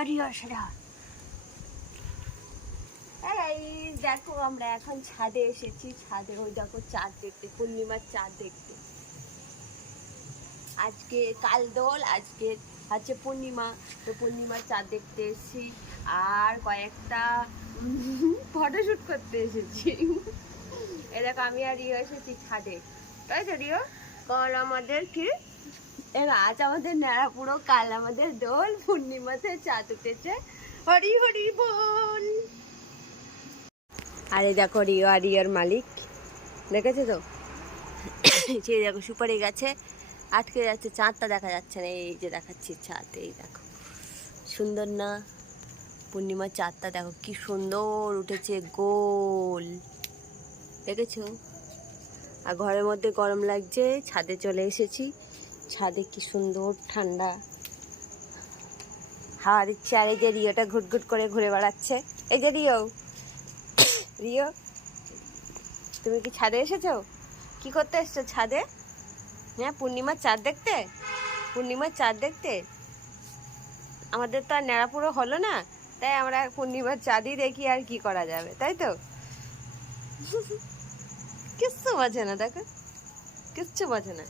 আরিয়াসরা এই দেখো আমরা এখন ছাদে এসেছি। ছাদে ওই দেখো চাঁদ দেখতে, পূর্ণিমার চাঁদ দেখতে। আজকে কাল দোল, আজকে হচ্ছে পূর্ণিমা, তো পূর্ণিমার চাঁদ দেখতে এসেছি। আর কয়েকটা ফটোশুট করতে এসেছি। এ দেখো আমি আর রিও এসেছি ছাদে, তাই তো রিও? কাল আমাদের কি আজ আমাদের ন্যাড়া পুরো, কাল আমাদের দোল, পূর্ণিমাতে চাঁদ উঠেছে। হরি হরি বল। আরে দেখো রিও আর রিওর মালিক, দেখেছো তো? সে দেখো সুপারি গাছে আটকে যাচ্ছে, চাঁদটা দেখা যাচ্ছে না। এই যে দেখাচ্ছি চাঁদ, এই দেখো সুন্দর না? পূর্ণিমার চাঁদটা দেখো কি সুন্দর উঠেছে, গোল, দেখেছো? আর ঘরের মধ্যে গরম লাগছে, ছাদে চলে এসেছি। ছাদে কি সুন্দর ঠান্ডা হাওয়া দিচ্ছে। আর এই যে রিওটা ঘুটঘুট করে ঘুরে বেড়াচ্ছে। এই যে রিও, রিও তুমি কি ছাদে এসেছো? কি করতে এসছো ছাদে? হ্যাঁ, পূর্ণিমার চাঁদ দেখতে। পূর্ণিমার চাঁদ দেখতে আমাদের তো আর ন্যাড়াপুরো হলো না, তাই আমরা পূর্ণিমার চাঁদই দেখি। আর কি করা যাবে, তাই তো? কিচ্ছু বোঝে না, দেখো কিচ্ছু বোঝে না।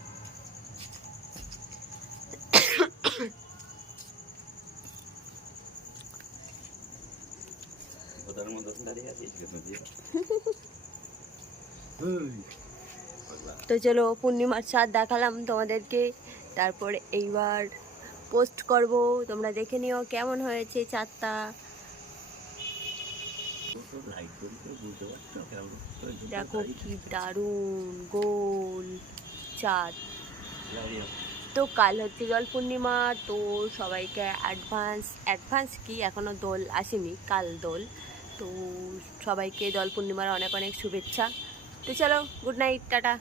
তো চলো, পূর্ণিমার চাঁদ দেখালাম তোমাদেরকে। তারপরে এইবার পোস্ট করব, তোমরা দেখে নিও কেমন হয়েছে চাঁদটা। দেখো কি দারুণ গোল চাঁদ। তো কাল হচ্ছে জল পূর্ণিমা, তো সবাইকে অ্যাডভান্স কি, এখনো দোল আসেনি, কাল দোল। তো সবাইকে দোল পূর্ণিমার অনেক অনেক শুভেচ্ছা। তো চলো, গুড নাইট, টাটা।